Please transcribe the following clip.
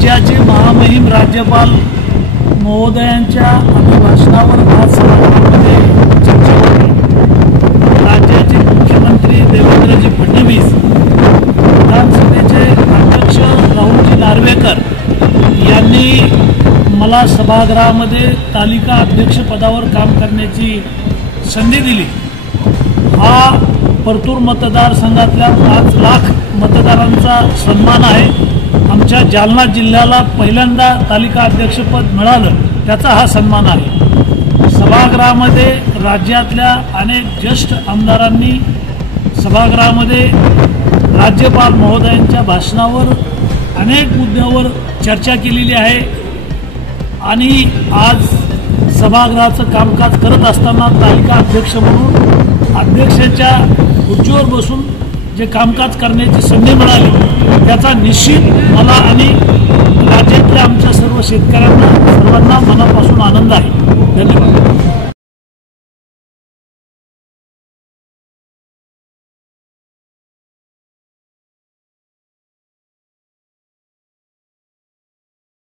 राज्याचे महामहिम राज्यपाल महोदयांच्या अभिभाषणावर आज सभागृहामध्ये चर्चा होती। राज्याचे मुख्यमंत्री देवेंद्रजी फडणवीस, विधानसभेचे अध्यक्ष राहुलजी नार्वेकर यांनी मला सभागृहामध्ये तालिका अध्यक्षपदावर काम करण्याची संधी दिली। हा परतूर मतदारसंघातल्या 5 लाख मतदारांचा सन्मान आहे। आमच्या जालना जिल्ह्याला पहिल्यांदा तालिका अध्यक्षपद मिळालं, त्याचा हा सन्मान आहे। सभागृहामध्ये राज्यातल्या अनेक ज्येष्ठ आमदारांनी सभागृहामध्ये राज्यपाल महोदयांच्या भाषणावर अनेक मुद्द्यावर चर्चा केलेली आहे आणि आज सभागृहाचं कामकाज करत असताना तालिका अध्यक्ष म्हणून अध्यक्षाच्या खुर्चीवर बसून जे कामकाज करण्याची संधी मिळाली, त्याचा निश्चित मला आणि राज्यातल्या आमच्या सर्व शेतकऱ्यांना सर्वांना मनापासून आनंद आहे। धन्यवाद।